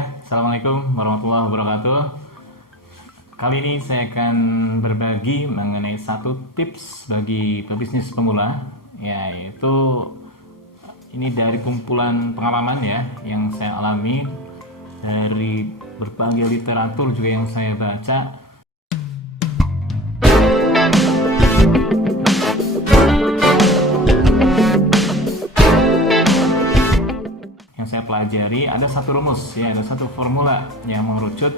Assalamualaikum warahmatullahi wabarakatuh. Kali ini saya akan berbagi mengenai satu tips bagi pebisnis pemula, yaitu ini dari kumpulan pengalaman ya yang saya alami dari berbagai literatur juga yang saya baca. Yang saya pelajari ada satu rumus ya, ada satu formula yang mengerucut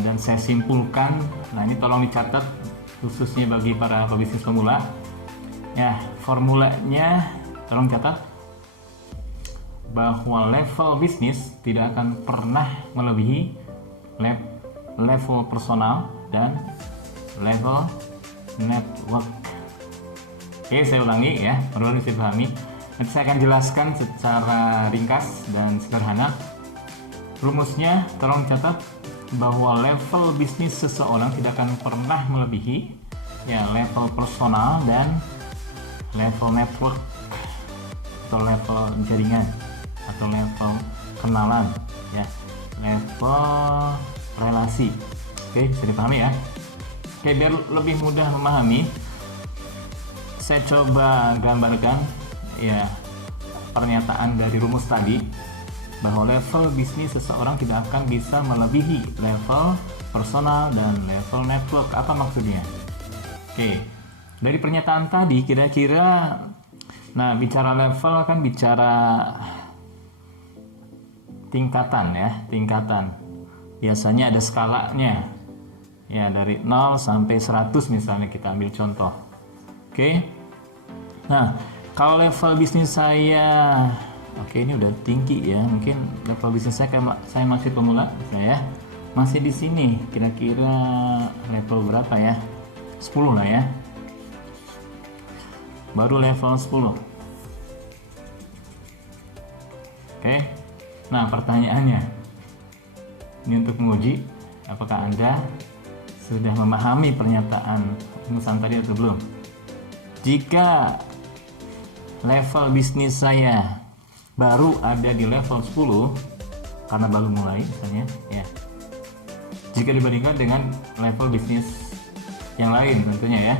dan saya simpulkan. Nah, ini tolong dicatat khususnya bagi para pebisnis pemula ya. Formulanya tolong catat bahwa level bisnis tidak akan pernah melebihi level personal dan level network. Oke, saya ulangi ya, perlu dipahami. Nanti saya akan jelaskan secara ringkas dan sederhana. Rumusnya tolong catat bahwa level bisnis seseorang tidak akan pernah melebihi ya level personal dan level network atau level jaringan atau level kenalan ya, level relasi. Oke, bisa dipahami ya. Oke, biar lebih mudah memahami, saya coba gambarkan ya pernyataan dari rumus tadi bahwa level bisnis seseorang tidak akan bisa melebihi level personal dan level network. Apa maksudnya? Oke, dari pernyataan tadi kira-kira, nah bicara level kan bicara tingkatan ya, tingkatan. Biasanya ada skalanya ya, dari 0 sampai 100 misalnya, kita ambil contoh. Oke, nah kalau level bisnis saya, oke, ini udah tinggi ya, mungkin level bisnis saya masih pemula ya, masih di sini, kira-kira level berapa ya, 10 lah ya, baru level 10. Oke, nah pertanyaannya ini untuk menguji apakah Anda sudah memahami pernyataan rumusan tadi atau belum. Jika level bisnis saya baru ada di level 10 karena baru mulai misalnya ya, jika dibandingkan dengan level bisnis yang lain tentunya ya,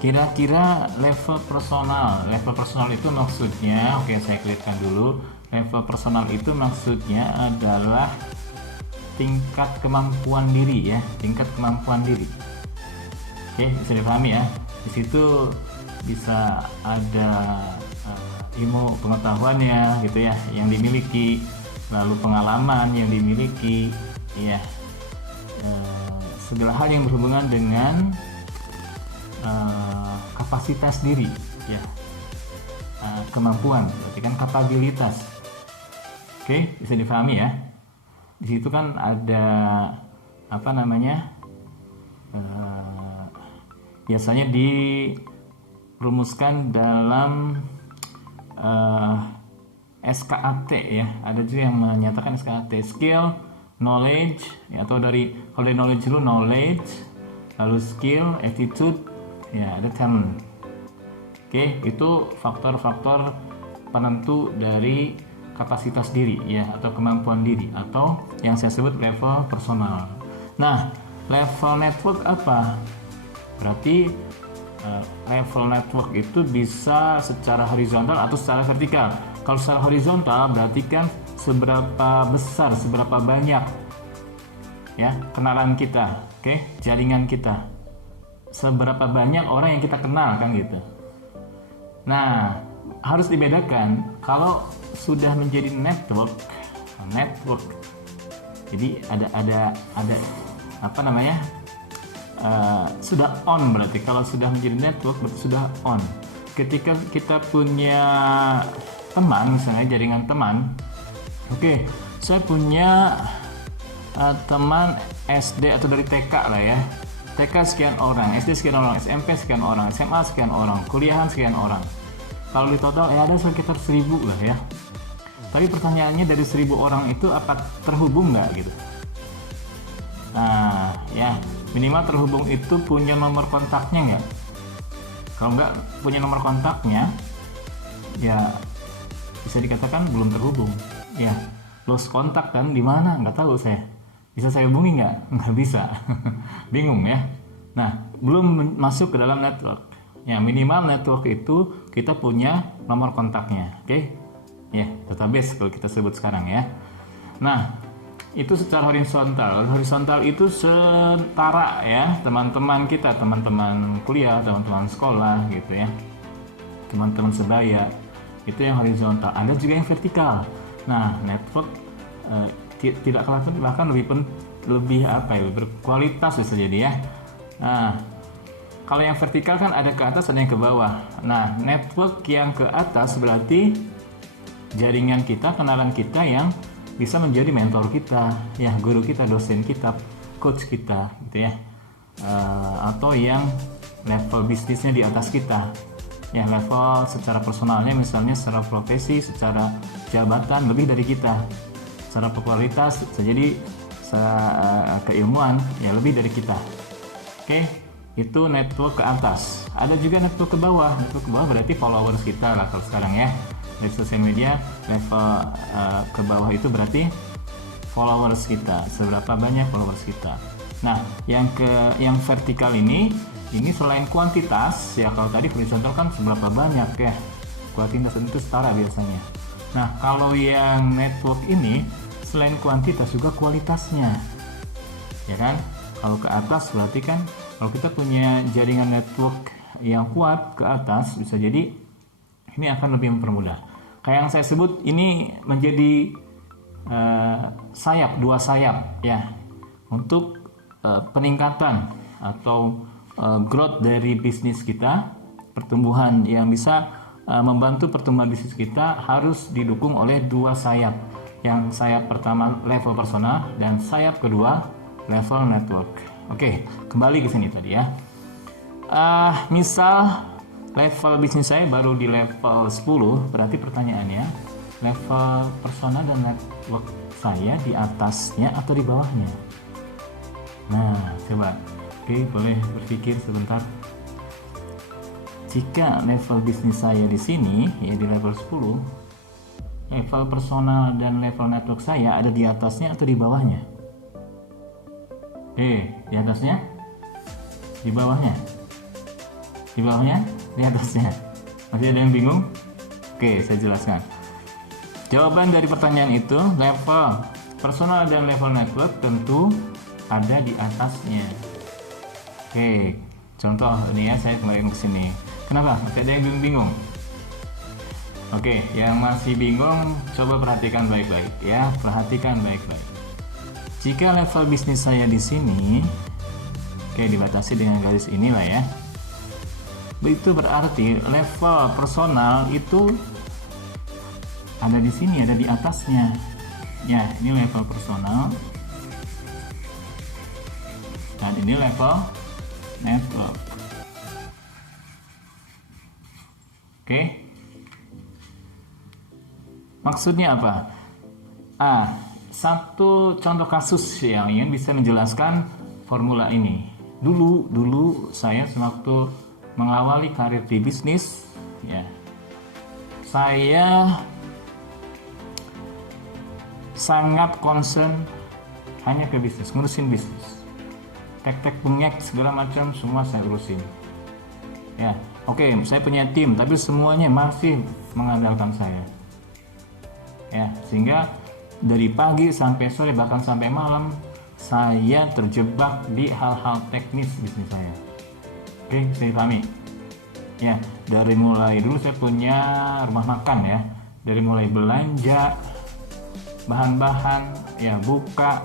kira-kira level personal itu maksudnya, oke saya clearkan dulu, level personal itu maksudnya adalah tingkat kemampuan diri ya, tingkat kemampuan diri. Oke, bisa dipahami ya. Di situ bisa ada ilmu pengetahuannya gitu ya yang dimiliki, lalu pengalaman yang dimiliki ya, segala hal yang berhubungan dengan kapasitas diri ya, kemampuan berarti kan kapabilitas. Oke, bisa dipahami ya. Di situ kan ada apa namanya, biasanya dirumuskan dalam SKAT ya, ada juga yang menyatakan SKAT, skill, knowledge ya, atau kalau dari knowledge dulu, knowledge, lalu skill, attitude ya, ada talent. Oke, itu faktor-faktor penentu dari kapasitas diri ya, atau kemampuan diri, atau yang saya sebut level personal. Nah, level network apa? Berarti level network itu bisa secara horizontal atau secara vertikal. Kalau secara horizontal berarti kan seberapa besar, seberapa banyak ya kenalan kita, oke, jaringan kita, seberapa banyak orang yang kita kenal kan gitu. Nah, harus dibedakan kalau sudah menjadi network, jadi ada apa namanya, sudah on, berarti kalau sudah menjadi network berarti sudah on. Ketika kita punya teman, misalnya jaringan teman, oke, saya punya teman SD atau dari TK lah ya, TK sekian orang, SD sekian orang, SMP sekian orang, SMA sekian orang, kuliahan sekian orang. Kalau di total ya ada sekitar 1000 lah ya. Tapi pertanyaannya, dari 1000 orang itu apa terhubung nggak gitu? Nah ya, minimal terhubung itu punya nomor kontaknya nggak? Kalau nggak punya nomor kontaknya, ya bisa dikatakan belum terhubung ya. lost kontak kan di mana, nggak tahu saya. Bisa saya hubungi nggak? Nggak bisa. Bingung ya. Nah, belum masuk ke dalam network. Ya, minimal network itu kita punya nomor kontaknya. Oke? Ya, database kalau kita sebut sekarang ya. Nah, itu secara horizontal. Horizontal itu setara ya, teman-teman kita, teman-teman kuliah, teman-teman sekolah gitu ya. Teman-teman sebaya. Itu yang horizontal. Ada juga yang vertikal. Nah, network tidak kalah penting, bahkan lebih berkualitas bisa jadi ya. Nah, kalau yang vertikal kan ada ke atas, ada yang ke bawah. Nah, network yang ke atas berarti jaringan kita, kenalan kita yang bisa menjadi mentor kita, ya guru kita, dosen kita, coach kita, gitu ya, atau yang level bisnisnya di atas kita, ya level secara personalnya, misalnya secara profesi, secara jabatan lebih dari kita, secara popularitas, jadi keilmuan ya lebih dari kita. Oke, itu network ke atas. Ada juga network ke bawah. Network ke bawah berarti followers kita lah kalau sekarang ya. Di sosial media level ke bawah itu berarti followers kita, seberapa banyak followers kita. Nah, yang vertikal ini selain kuantitas ya, kalau tadi horizontal kan seberapa banyak ya, kuantitas itu setara biasanya. Nah, kalau yang network ini selain kuantitas juga kualitasnya, ya kan? Kalau ke atas berarti kan kalau kita punya jaringan network yang kuat ke atas, bisa jadi ini akan lebih mempermudah. Kayak yang saya sebut ini menjadi dua sayap ya, untuk peningkatan atau growth dari bisnis kita, pertumbuhan yang bisa membantu pertumbuhan bisnis kita harus didukung oleh dua sayap. Yang sayap pertama level personal dan sayap kedua level network. Oke, kembali ke sini tadi ya. Misal level bisnis saya baru di level 10, berarti pertanyaannya level personal dan network saya di atasnya atau di bawahnya? Nah, coba. Oke, boleh berpikir sebentar. Jika level bisnis saya di sini ya di level 10, level personal dan level network saya ada di atasnya atau di bawahnya? Di atasnya? Di bawahnya? Di bawahnya? Di atasnya? Masih ada yang bingung? Oke, saya jelaskan. Jawaban dari pertanyaan itu, level personal dan level network tentu ada di atasnya. Oke, contoh ini ya, saya kembali ke sini. Kenapa? Masih ada yang bingung? Oke, yang masih bingung coba perhatikan baik-baik ya, perhatikan baik-baik. Jika level bisnis saya di sini, oke, dibatasi dengan garis inilah ya. Itu berarti level personal itu ada di sini, ada di atasnya. Ya, ini level personal. Dan ini level network. Oke. Maksudnya apa? Satu contoh kasus yang ingin bisa menjelaskan formula ini. Dulu saya sewaktu mengawali karir di bisnis ya, saya sangat concern hanya ke bisnis, ngurusin bisnis, tek bengek segala macam semua saya urusin ya. Oke, saya punya tim tapi semuanya masih mengandalkan saya ya, sehingga dari pagi sampai sore bahkan sampai malam saya terjebak di hal-hal teknis bisnis saya. Oke, saya pahami. Ya, dari mulai dulu saya punya rumah makan ya. Dari mulai belanja bahan-bahan, ya buka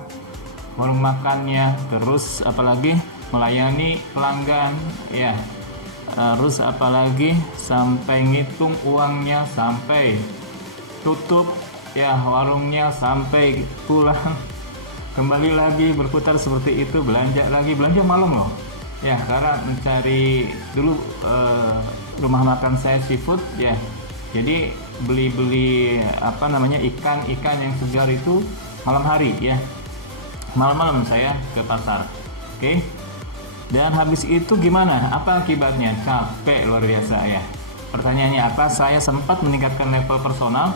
warung makannya, terus apalagi melayani pelanggan, ya. Terus apalagi sampai ngitung uangnya, sampai tutup ya warungnya, sampai pulang. Kembali lagi berputar seperti itu, belanja lagi, belanja malam loh. Ya, karena mencari dulu rumah makan saya seafood ya. Jadi beli ikan yang segar itu malam hari ya. Malam-malam saya ke pasar. Oke. Dan habis itu gimana? Apa akibatnya? Capek luar biasa ya. Pertanyaannya apa? Saya sempat meningkatkan level personal?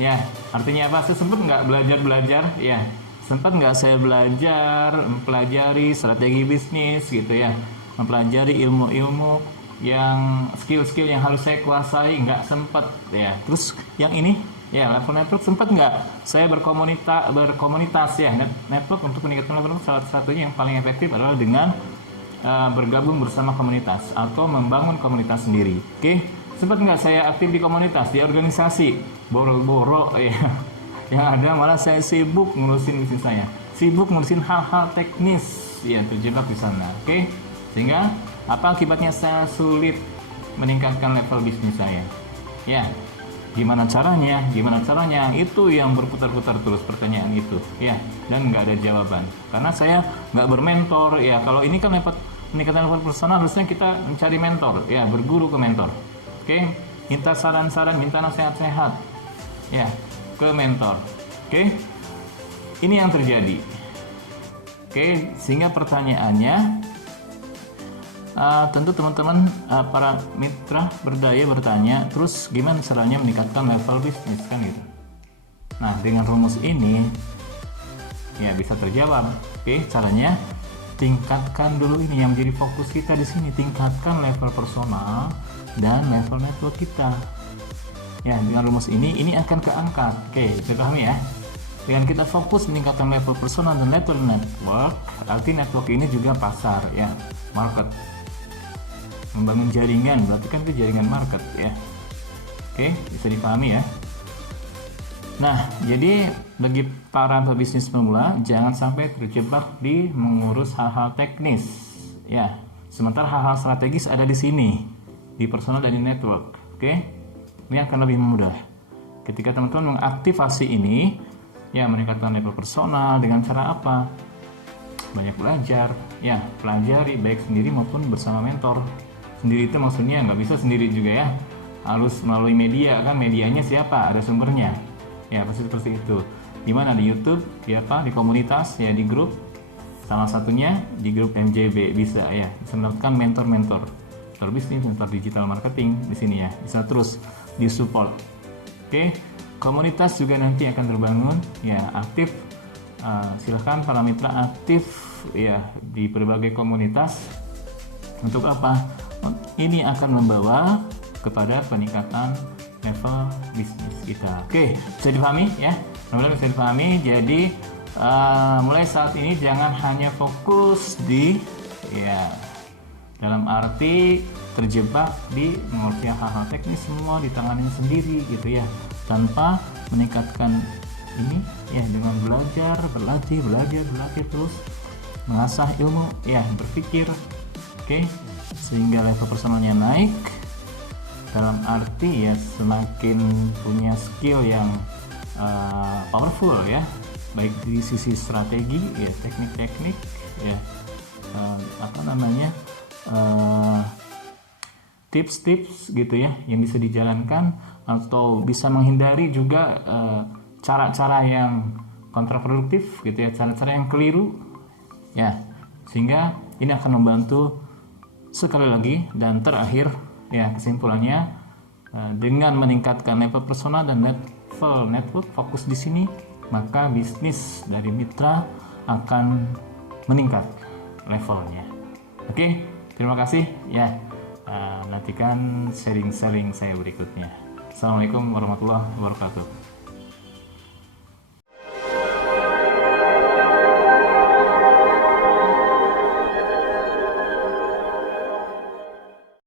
Ya, artinya apa? Saya sempat nggak belajar, ya. Sempat nggak saya belajar, mempelajari strategi bisnis gitu ya, mempelajari ilmu-ilmu yang skill-skill yang harus saya kuasai, nggak sempat ya. Terus yang ini ya, level network sempat nggak saya berkomunitas ya. Network untuk meningkatkan level salah satunya yang paling efektif adalah dengan bergabung bersama komunitas atau membangun komunitas sendiri. Oke, sempat nggak saya aktif di komunitas, di organisasi, boro-boro ya. Yang ada malah saya sibuk ngurusin bisnis saya, sibuk ngurusin hal-hal teknis ya, terjebak di sana. Oke, sehingga apa akibatnya? Saya sulit meningkatkan level bisnis saya. Ya, gimana caranya? Gimana caranya? Itu yang berputar-putar terus pertanyaan itu ya, dan nggak ada jawaban karena saya nggak bermentor ya. Kalau ini kan meningkatkan level personal harusnya kita mencari mentor ya, berguru ke mentor. Oke, minta saran-saran, minta nasihat-nasihat ya ke mentor. Oke, ini yang terjadi. Oke, sehingga pertanyaannya tentu teman-teman para mitra berdaya bertanya, terus gimana caranya meningkatkan level bisnis kan gitu. Nah, dengan rumus ini ya bisa terjawab. Oke, caranya tingkatkan dulu ini yang menjadi fokus kita di sini, tingkatkan level personal dan level network kita. Ya, dengan rumus ini akan keangkat. Oke, bisa pahami ya? Dengan kita fokus meningkatkan level personal dan level network, arti network ini juga pasar ya, market. Membangun jaringan, berarti kan itu jaringan market ya. Oke, bisa dipahami ya? Nah, jadi bagi para pebisnis pemula, jangan sampai terjebak di mengurus hal-hal teknis ya. Sementara hal-hal strategis ada di sini, di personal dan di network. Oke? Ini akan lebih mudah ketika teman-teman mengaktifasi ini ya, meningkatkan level personal dengan cara apa? Banyak belajar ya, pelajari baik sendiri maupun bersama mentor. Sendiri itu maksudnya nggak bisa sendiri juga ya, harus melalui media kan. Medianya siapa? Ada sumbernya ya, pasti seperti itu. Dimana? Di YouTube ya, di komunitas ya, di grup. Salah satunya di grup MJB bisa ya, bisa mendapatkan mentor bisnis, mentor digital marketing di sini ya, bisa terus disupport. Oke, komunitas juga nanti akan terbangun ya, aktif. Silahkan para mitra aktif ya di berbagai komunitas. Untuk apa? Ini akan membawa kepada peningkatan level bisnis kita. Oke, bisa dipahami ya? Mudah-mudahan bisa dipahami. Jadi mulai saat ini jangan hanya fokus di ya, dalam arti terjebak di mengurusi hal-hal teknis, semua ditangani sendiri gitu ya, tanpa meningkatkan ini ya, dengan belajar, berlatih, belajar terus, mengasah ilmu ya, berpikir. Oke, sehingga level personalnya naik, dalam arti ya semakin punya skill yang powerful ya, baik di sisi strategi ya, teknik-teknik ya, tips-tips gitu ya, yang bisa dijalankan atau bisa menghindari juga cara-cara yang kontraproduktif gitu ya, cara-cara yang keliru ya, sehingga ini akan membantu. Sekali lagi dan terakhir ya, kesimpulannya, dengan meningkatkan level personal dan level network, fokus di sini, maka bisnis dari mitra akan meningkat levelnya. Oke, terima kasih ya. Nantikan sharing-sharing saya berikutnya. Assalamualaikum warahmatullahi wabarakatuh.